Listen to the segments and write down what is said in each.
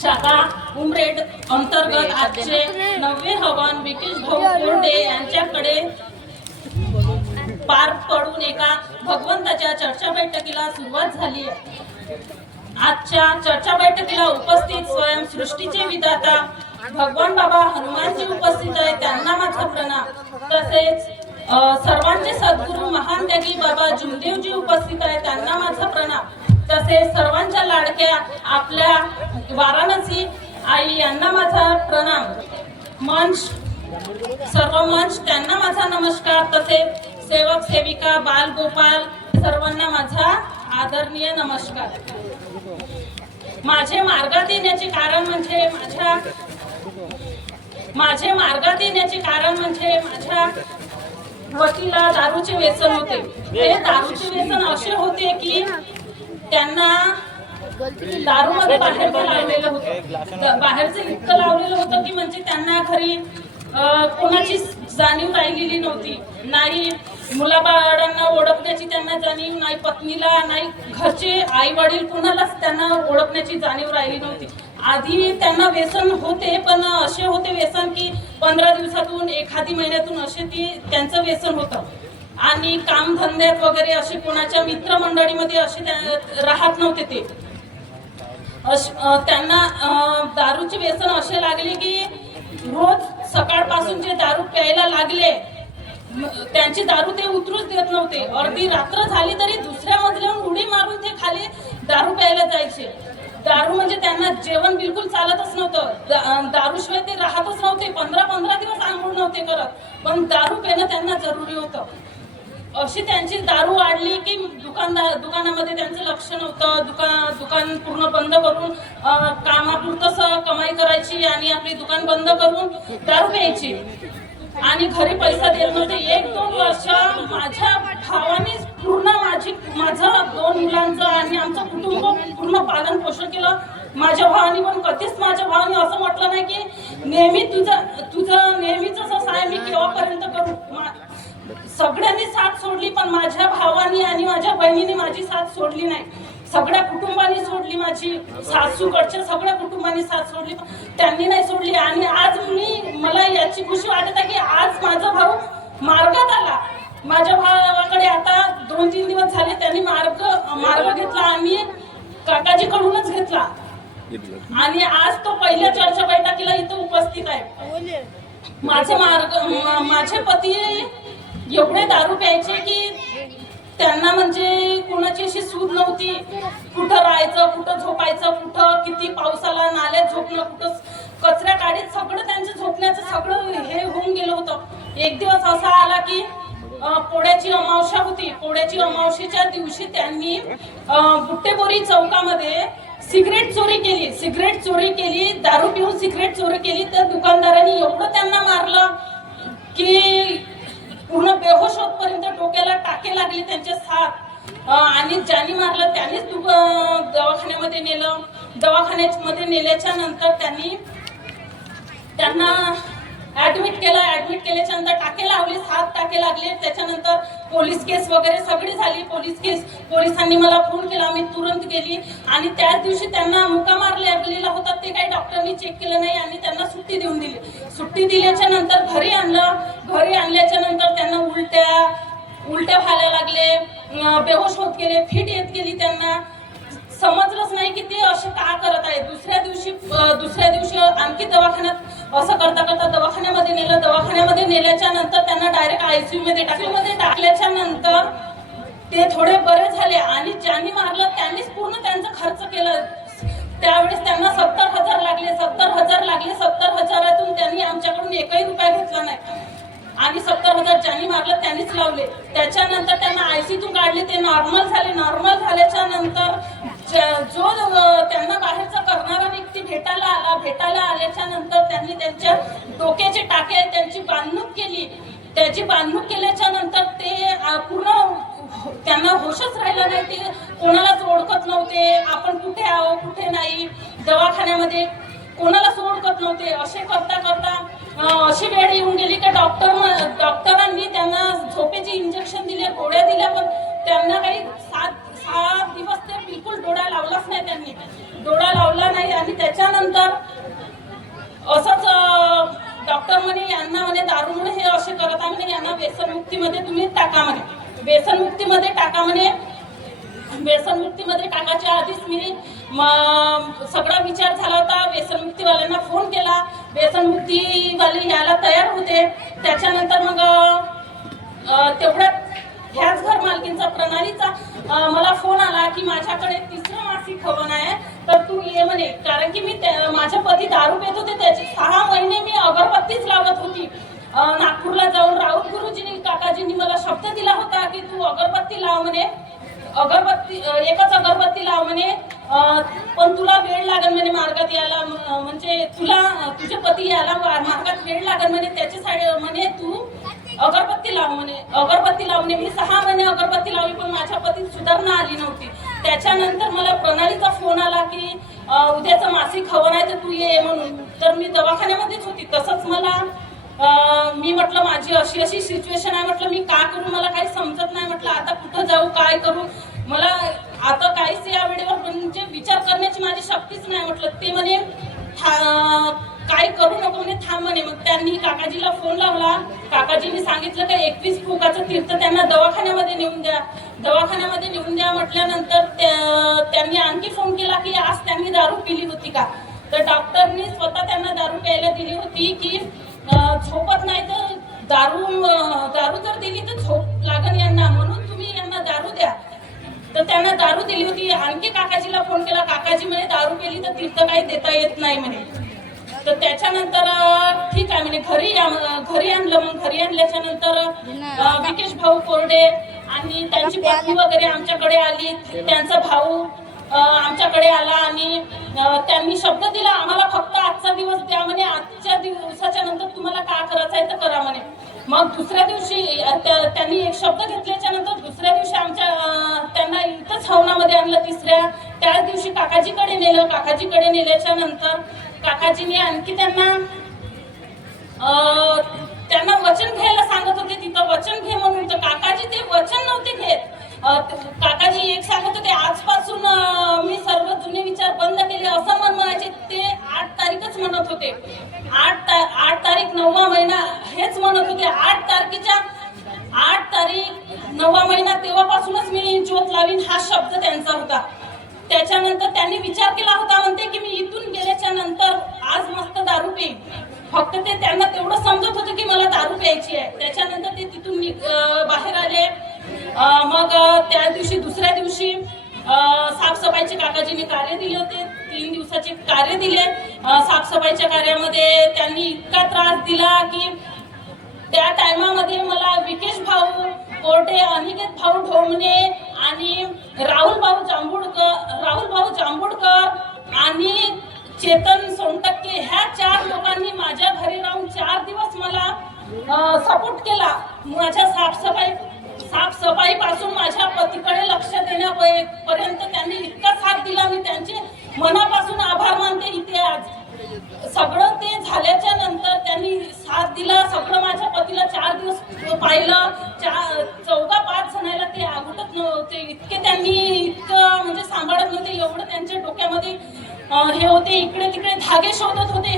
शाखा उमरेड अंतर्गत आजचे नववे हवन विकेश भाऊ कोंडे यांच्याकडे पार पडून एका भगवंताच्या चर्चा बैठकीला सुरुवात झाली आहे. आजच्या चर्चा बैठकीला उपस्थित स्वयं सृष्टीचे विधाता भगवान बाबा हनुमानजी उपस्थित आहे त्यांना माझा प्रणाम. तसेच सर्वांचे सद्गुरू महान त्यागी बाबा जुमदेवजी उपस्थित आहे त्यांना माझा प्रणाम. तसेच सर्वांच्या लाडक्या आपल्या वाराणसी आई यांना माझा प्रणाम. मंच सर्व मंच त्यांना माझा नमस्कार. तसे सेवक सेविका बाल गोपाल सर्वांना माझा आदरणीय नमस्कार. माझे मार्गात येण्याचे कारण म्हणजे माझ्या माझे मार्गात येण्याचे कारण म्हणजे माझ्या वतीला दारूचे व्यसन होते. हे दारूचे व्यसन असे होते की त्यांना दारूमध्ये बाहेरचं लावलेलं होतं. बाहेरचं इतकं लावलेलं होतं की म्हणजे त्यांना खरी कोणाची जाणीव राहिलेली नव्हती. नाही मुलाबाळांना ओळखण्याची त्यांना जाणीव नाही पत्नीला नाही घरचे आई वडील कोणालाच त्यांना ओळखण्याची जाणीव राहिली नव्हती. आधी त्यांना व्यसन होते पण असे होते व्यसन की पंधरा दिवसातून एखादी महिन्यातून असे ती त्यांचं व्यसन होतं. आणि कामधंद्यात वगैरे असे कोणाच्या मित्रमंडळीमध्ये असे त्या- राहत नव्हते ते. अश- त्यांना दारूचे व्यसन असे लागले की रोज सकाळपासून जे दारू प्यायला लागले त्यांची दारू ते उतरूच देत नव्हते. अर्धी रात्र झाली तरी दुसऱ्या मजल्यावर उडी मारून ते खाली दारू प्यायला जायचे. दारू म्हणजे त्यांना जेवण बिलकुल चालतच नव्हतं. दारूशिवाय ते राहतच नव्हते. पंधरा पंधरा दिवस आंघोळ नव्हते करत. पण दारू पिणं त्यांना जरुरी होतं. अशी त्यांची दारू वाढली की दुकानदार दुकानामध्ये त्यांचं लक्ष नव्हतं. दुकान दुकान पूर्ण बंद करून कामापुरतंच कमाई करायची आणि आपली दुकान बंद करून दारू प्यायची. आणि घरी पैसा देत नव्हते. एक दोन वर्ष माझ्या भावाने पूर्ण माझी माझं दोन मुलांचं आणि आमचं कुटुंब पूर्ण पालन पोषण केलं. माझ्या भावाने पण कधीच माझ्या भावाने असं म्हटलं नाही की नेहमी तुझं तुझं नेहमीच असं आहे मी केव्हापर्यंत करू? मा- सगळ्यांनी साथ सोडली पण माझ्या भावानी आणि माझ्या बहिणीने माझी साथ सोडली नाही. सगळ्या कुटुंबानी सोडली माझी. सासूकडच्या सगळ्या कुटुंबानी साथ सोडली पण त्यांनी नाही सोडली. आणि आज मी मला याची खुशी वाटत आहे की आज माझा भाऊ मार्गात आला. माझ्या भावाकडे आता दोन तीन दिवस झाले त्यांनी मार्ग मार्ग घेतला आणि काकाजीकडूनच घेतला. आणि आज तो पहिल्या चर्चा बैठकीला इथं उपस्थित आहे. माझे मार्ग माझे पती एवढे दारू प्यायचे की त्यांना म्हणजे कोणाची अशी सूद नव्हती. कुठं राहायचं कुठं झोपायचं कुठं किती पावसाला नाल्यात झोपणं कुठं कचऱ्या काढीत सगळं त्यांचं झोपण्याचं सगळं हे होऊन गेलं होतं. एक दिवस असा आला की पोळ्याची अमावस्या होती. पोळ्याची अमावस्येच्या दिवशी त्यांनी बुट्टेबोरी चौकामध्ये सिगरेट चोरी केली. सिगरेट चोरी केली दारू पिऊन सिगरेट चोरी केली. तर दुकानदारांनी एवढं त्यांना मारलं की बेहोश होतपर्यंत डोक्याला टाके लागले त्यांचे साथ. आणि ज्यांनी मारलं त्यांनीच दवाखान्यामध्ये नेलं. दवाखान्यामध्ये नेल्याच्या नंतर त्यांनी त्यांना ऍडमिट केलं ऍडमिट केल्याच्यानंतर टाके लावले सात टाके लागले. त्याच्यानंतर पोलीस केस वगैरे सगळी झाली. पोलीस केस पोलिसांनी मला फोन केला. मी तुरंत गेली. आणि त्याच दिवशी त्यांना मुका मारले लागलेला होता ते काही डॉक्टरनी चेक केलं नाही. आणि त्यांना सुट्टी देऊन दिली. सुट्टी दिल्याच्या नंतर घरी आणलं. घरी आणल्याच्या नंतर त्यांना उलट्या उलट्या व्हायला लागले. बेहोश होत गेले फिट येत गेली त्यांना. समजलंच नाही की ते असे का करत आहे दुसऱ्या दिवशी दुसऱ्या दिवशी आणखी दवाखान्यात असं करता करता दवाखान्यामध्ये नेलं. दवाखान्यामध्ये नेल्याच्या नंतर त्यांना डायरेक्ट आयसीयू मध्ये टाकलं. मध्ये टाकल्याच्या नंतर ते थोडे बरे झाले आणि ज्यांनी मारलं त्यांनीच पूर्ण त्यांचा खर्च केलं. त्यावेळेस त्यांना सत्तर हजार लागले सत्तर हजार लागले सत्तर हजारातून त्यांनी आमच्याकडून एकही रुपया घेतला नाही. आणि सत्तर हजार ज्यांनी मारलं त्यांनीच लावले. त्याच्यानंतर त्यांना आयसीतून काढले. ते नॉर्मल झाले. नॉर्मल झाल्याच्यानंतर जो त्यांना बाहेरचा करणारा व्यक्ती भेटायला आला भेटायला आल्याच्यानंतर त्यांनी त्यांच्या डोक्याचे टाके त्यांची बांधणूक केली. त्याची बांधणूक केल्याच्यानंतर ते पूर्ण त्यांना होशच राहिला नाही. ते कोणालाच ओळखत नव्हते. आपण कुठे आहो कुठे नाही? दवाखान्यामध्ये कोणालाच ओळखत नव्हते. असे करता करता अशी वेळ येऊन गेली का डॉक्टर डॉक्टरांनी त्यांना झोपेचे इंजेक्शन दिले गोळ्या दिल्या पण त्यांना काही सात सात दिवस डोळा लावलाच नाही त्यांनी. डोळा लावला नाही आणि त्याच्यानंतर असंच डॉक्टर म्हणे यांना म्हणे दारू म्हणे हे असे करत आहे म्हणे यांना व्यसनमुक्तीमध्ये तुम्ही टाका म्हणे. व्यसनमुक्तीमध्ये टाका म्हणे. व्यसनमुक्तीमध्ये टाकायच्या आधीच मी सगळा विचार झाला होता. व्यसनमुक्तीवाल्यांना फोन केला. व्यसनमुक्तीवाले यायला तयार होते. त्याच्यानंतर मग तेवढ्यात ह्याच घर मालकींचा प्रणालीचा मला फोन आला की माझ्याकडे तिसरं मासिक हवन आहे. तर तू ये म्हणे. कारण की मी त्या- माझ्या पती दारू पेत होते त्याचे सहा महिने मी अगरबत्तीच लावत होती. नागपूरला जाऊन राऊत गुरुजींनी काकाजींनी मला शब्द दिला होता की तू अगरबत्ती लाव म्हणे. अगरबत्ती एकच अगरबत्ती लाव म्हणे. पण तुला वेळ लागेल म्हणे मार्गात यायला. म्हणजे तुला तुझे पती यायला मार्गात वेळ लागेल म्हणे. त्याच्यासाठी म्हणे तू अगरबत्ती मी सहा महिने अगरबत्ती लावली पण माझ्या पतीत सुधारणा आली नव्हती. त्याच्यानंतर मला प्रणालीचा फोन आला की उद्याचं मासिक हवन आहे तर तू ये म्हणून. तर मी दवाखान्यामध्येच होती. तसंच मला मी म्हटलं माझी अशी अशी सिच्युएशन आहे म्हटलं मी का करू? मला काही समजत नाही म्हटलं आता कुठं जाऊ? काय करू? मला आता काहीच या वेळेवर म्हणजे विचार करण्याची माझी शक्तीच नाही म्हटलं. ते म्हणे काय करू नको म्हणे थांब म्हणे. मग त्यांनी काकाजीला फोन लावला. काकाजींनी सांगितलं का एकवीस फुकाचं तीर्थ त्यांना दवाखान्यामध्ये नेऊन द्या. दवाखान्यामध्ये नेऊन द्या म्हटल्यानंतर त्या- त्यांनी आणखी फोन केला की आज त्यांनी दारू पिली होती का? तर डॉक्टरनी स्वतः त्यांना दारू प्यायला दिली होती की झोपत नाही तर दारू दारू जर दिली तर झोप लागन यांना. म्हणून तुम्ही यांना दारू द्या. तर त्यांना दारू दिली होती. आणखी काकाजीला फोन केला. काकाजी म्हणे दारू केली तर तीर्थ काही देता येत नाही म्हणे. तर त्याच्यानंतर ठीक आहे म्हणे घरी घरी आणलं मग घरी आणल्याच्या नंतर विकेश भाऊ कोरडे आणि त्यांची पत्नी वगैरे आमच्याकडे आली. त्यांचा भाऊ आमच्याकडे आला आणि त्यांनी शब्द दिला आम्हाला फक्त आजचा दिवस द्या म्हणे. आजच्या दिवसाच्या नंतर तुम्हाला काय करायचं आहे तर करा म्हणे. मग दुसऱ्या दिवशी त्यांनी एक शब्द घेतल्याच्या नंतर दुसऱ्या दिवशी आमच्या त्यांना इथंच हवनामध्ये आणलं तिसऱ्या. त्याच दिवशी काकाजीकडे नेलं. काकाजीकडे नेल्याच्या नंतर काकाजीने आणखी त्यांना त्यांना वचन घ्यायला सांगत होते तिथं वचन घे म्हणून. तर काकाजी ते वचन नव्हते घेत. काकाजी एक सांगत होते आजपासून मी सर्व जुने विचार बंद केले. असं मन म्हणायचे ते आठ तारीखच म्हणत होते. आठ ता- आठ तारीख नववा महिना हेच म्हणत होते. आठ तारखेच्या आठ तारीख नववा महिना तेव्हापासूनच मी ज्योत लावीन हा शब्द त्यांचा होता. त्याच्यानंतर त्यांनी विचार केला होता म्हणते की मी इथून गेल्याच्यानंतर आज मस्त दारू पेईन. फक्त ते त्यांना तेवढं समजत होतं की मला दारू प्यायची आहे. त्याच्यानंतर ते तिथून मी बाहेर आले. मग त्या दिवशी दुसऱ्या दिवशी साफसफाईचे काकाजीने कार्य दिले होते. तीन दिवसाचे कार्य दिले. साफसफाईच्या कार्यामध्ये त्यांनी इतका त्रास दिला की त्या टायमामध्ये मला विकेश भाऊ कोर्टे अनिकेत भाऊ ढोमणे आणि राहुल भाऊ जांभूळकर राहुल भाऊ जांभूळकर आणि चेतन सोनटक्के ह्या चार लोकांनी माझ्या घरी राहून चार दिवस मला सपोर्ट केला. माझ्या साफसफाई साफसफाई पासून माझ्या पतीकडे लक्ष देण्यापर्यंत त्यांनी इतका साथ दिला मी त्यांचे मनापासून আগে সনদ হতে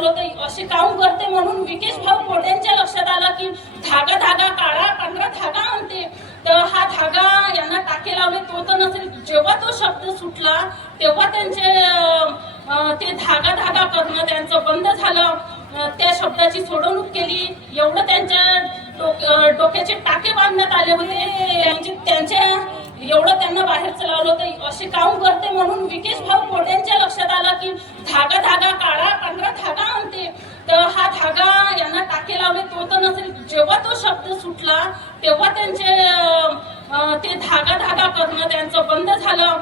बाहेर होतं असे काम करते म्हणून विकेश भाऊ कोट्यांच्या लक्षात आला की धागा धागा काळा पांढरा धागा आणते. तर हा धागा यांना टाके लावले. तो तर नसेल. जेव्हा तो शब्द सुटला तेव्हा त्यांचे ते धागा धागा करणं त्यांचं बंद झालं. त्या शब्दाची सोडवणूक केली. एवढं त्यांच्या डोक- डोक्याचे टाके बांधण्यात आले होते. त्यांचे त्यांच्या एवढं त्यांना बाहेर लावलं होतं. असे काम करते म्हणून विकेश भाऊ कोट्यांच्या लक्षात आला की धागा धागा काळा पांढरा धागा आणते. तर हा धागा यांना टाके लावले. तो तर नसेल. जेव्हा तो शब्द सुटला तेव्हा त्यांचे ते धागा धागा करणं त्यांचं बंद झालं.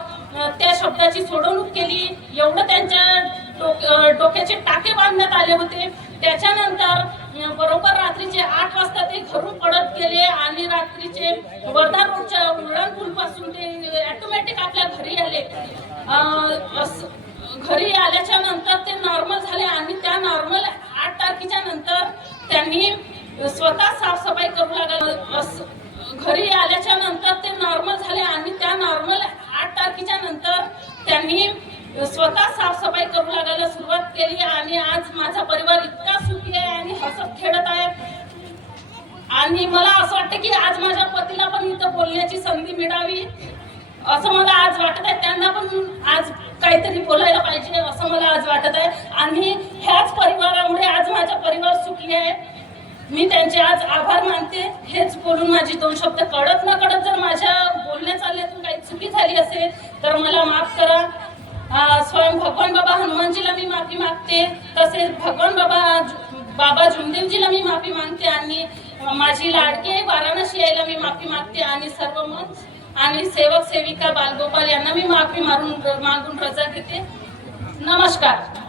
त्या शब्दाची सोडवणूक केली. एवढं त्यांच्या डोक- डोक्याचे टाके बांधण्यात आले होते. त्याच्यानंतर बरोबर रात्रीचे आठ वाजता ते घरून पडत गेले आणि रात्रीचे वर्धा रोडच्या उड्डाण पूल पासून ते ऑटोमॅटिक आपल्या घरी आले. असं- घरी आल्याच्यानंतर ते नॉर्मल झाले आणि त्या नॉर्मल आठ तारखेच्या नंतर त्यांनी स्वतः साफसफाई करू लागला. असं- घरी आल्याच्यानंतर ते नॉर्मल झाले आणि त्या नॉर्मल आठ तारखेच्या नंतर त्यांनी स्वतः साफसफाई करू लागायला सुरुवात केली आणि आज माझा परिवार इतका सुखी करते आणि हसत खेळत आहे. आणि मला असं वाटतं की आज माझ्या पतीला पण इथं बोलण्याची संधी मिळावी. असं मला आज वाटत आहे. त्यांना पण आज काहीतरी बोलायला पाहिजे असं मला आज वाटत आहे. आणि ह्याच परिवारामुळे आज माझा परिवार सुखी आहे. मी त्यांचे आज आभार मानते. हेच बोलून माझी दोन शब्द कळत न कळत जर माझ्या बोलण्या चालण्यातून काही चुकी झाली असेल तर मला माफ करा. स्वयं भगवान बाबा हनुमानजीला मी माफी मागते. तसेच भगवान बाबा बाबा जुमदेवजीला मी माफी मागते आणि माझी लाडकी आहे वाराणसी यायला मी माफी मागते आणि सर्व मन आणि सेवक सेविका बालगोपाल यांना मी माफी मारून मागून रजा घेते. नमस्कार.